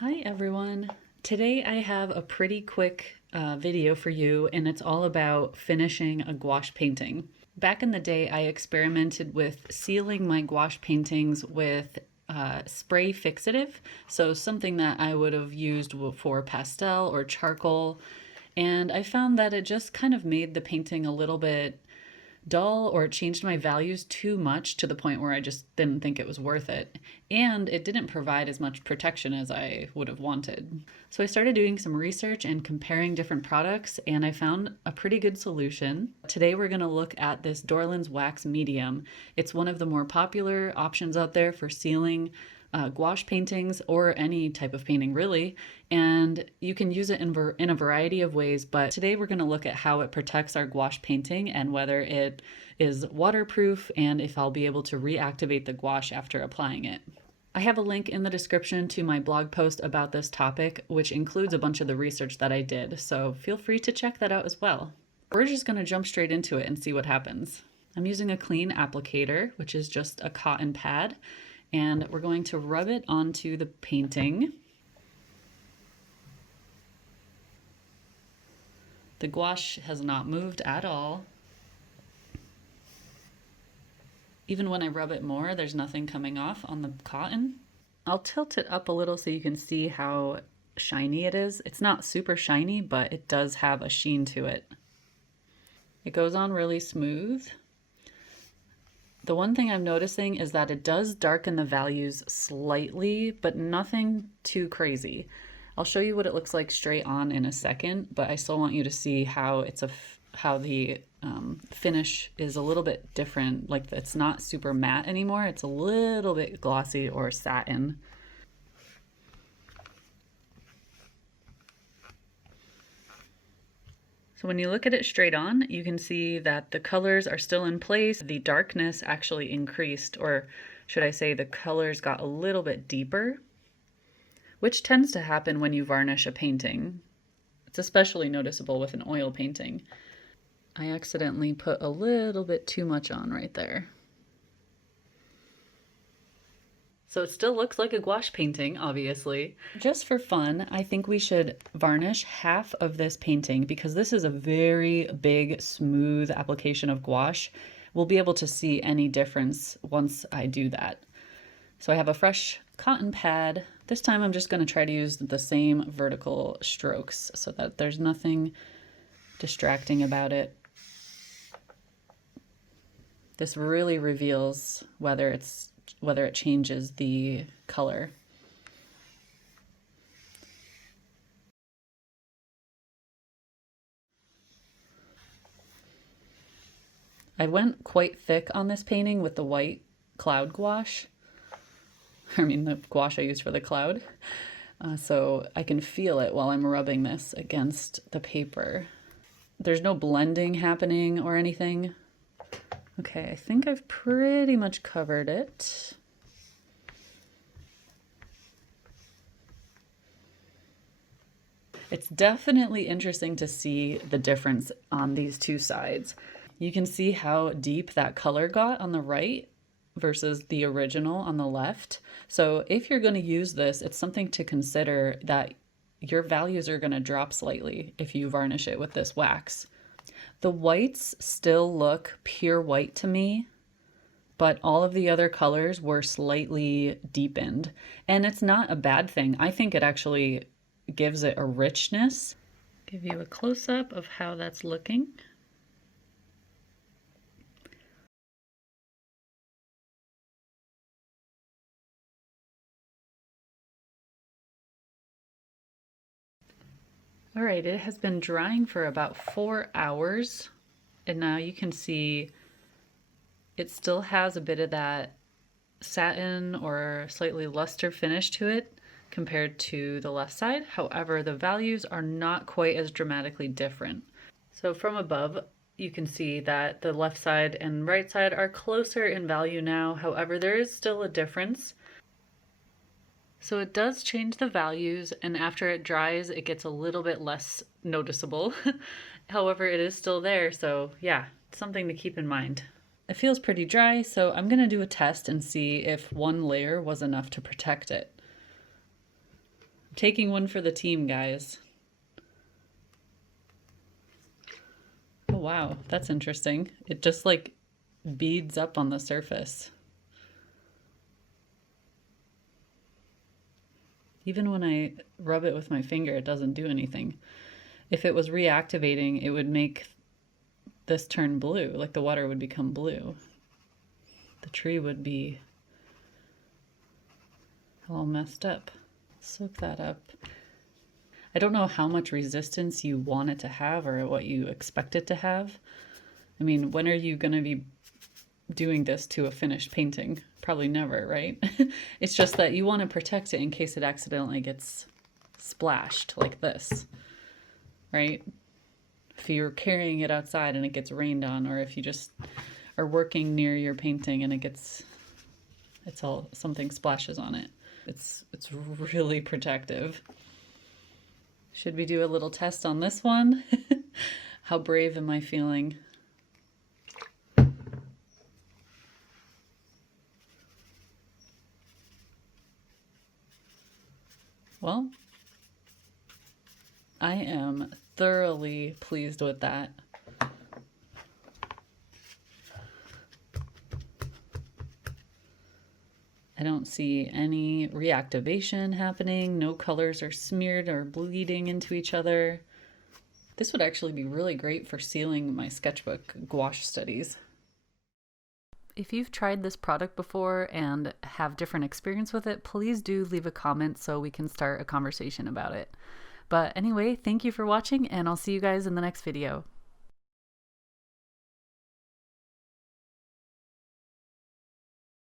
Hi everyone. Today I have a pretty quick video for you, and it's all about finishing a gouache painting. Back in the day, I experimented with sealing my gouache paintings with spray fixative, so something that I would have used for pastel or charcoal, and I found that it just kind of made the painting a little bit dull, or it changed my values too much to the point where I just didn't think it was worth it. And it didn't provide as much protection as I would have wanted. So I started doing some research and comparing different products, and I found a pretty good solution. Today we're going to look at this Dorland's Wax Medium. It's one of the more popular options out there for sealing gouache paintings or any type of painting really, and you can use it in a variety of ways, but today we're going to look at how it protects our gouache painting and whether it is waterproof and if I'll be able to reactivate the gouache after applying it. I have a link in the description to my blog post about this topic, which includes a bunch of the research that I did, so feel free to check that out as well. We're just going to jump straight into it and see what happens. I'm using a clean applicator, which is just a cotton pad, and we're going to rub it onto the painting. The gouache has not moved at all. Even when I rub it more, there's nothing coming off on the cotton. I'll tilt it up a little so you can see how shiny it is. It's not super shiny, but it does have a sheen to it. It goes on really smooth. The one thing I'm noticing is that it does darken the values slightly, but nothing too crazy. I'll show you what it looks like straight on in a second, but I still want you to see how how the finish is a little bit different. Like, it's not super matte anymore. It's a little bit glossy or satin. So when you look at it straight on, you can see that the colors are still in place. The darkness actually increased, or should I say the colors got a little bit deeper, which tends to happen when you varnish a painting. It's especially noticeable with an oil painting. I accidentally put a little bit too much on right there. So it still looks like a gouache painting, obviously. Just for fun, I think we should varnish half of this painting because this is a very big, smooth application of gouache. We'll be able to see any difference once I do that. So I have a fresh cotton pad. This time I'm just going to try to use the same vertical strokes so that there's nothing distracting about it. This really reveals whether it changes the color. I went quite thick on this painting with the white cloud gouache. I mean the gouache I used for the cloud. So I can feel it while I'm rubbing this against the paper. There's no blending happening or anything. Okay, I think I've pretty much covered it. It's definitely interesting to see the difference on these two sides. You can see how deep that color got on the right versus the original on the left. So if you're going to use this, it's something to consider that your values are going to drop slightly if you varnish it with this wax. The whites still look pure white to me, but all of the other colors were slightly deepened. And it's not a bad thing. I think it actually gives it a richness. Give you a close-up of how that's looking. All right, it has been drying for about 4 hours, and now you can see it still has a bit of that satin or slightly luster finish to it compared to the left side. However, the values are not quite as dramatically different. So from above, you can see that the left side and right side are closer in value now. However, there is still a difference. So it does change the values, and after it dries, it gets a little bit less noticeable. However, it is still there, so yeah, something to keep in mind. It feels pretty dry, so I'm gonna do a test and see if one layer was enough to protect it. Taking one for the team, guys. Oh, wow, that's interesting. It just like beads up on the surface. Even when I rub it with my finger, it doesn't do anything. If it was reactivating, it would make this turn blue, like the water would become blue. The tree would be all messed up. Soak that up. I don't know how much resistance you want it to have or what you expect it to have. I mean, when are you going to be doing this to a finished painting? Probably never, right? It's just that you want to protect it in case it accidentally gets splashed like this, right? If you're carrying it outside and it gets rained on, or if you just are working near your painting and something splashes on it. It's really protective. Should we do a little test on this one? How brave am I feeling? Well, I am thoroughly pleased with that. I don't see any reactivation happening. No colors are smeared or bleeding into each other. This would actually be really great for sealing my sketchbook gouache studies. If you've tried this product before and have different experience with it, please do leave a comment so we can start a conversation about it. But anyway, thank you for watching, and I'll see you guys in the next video.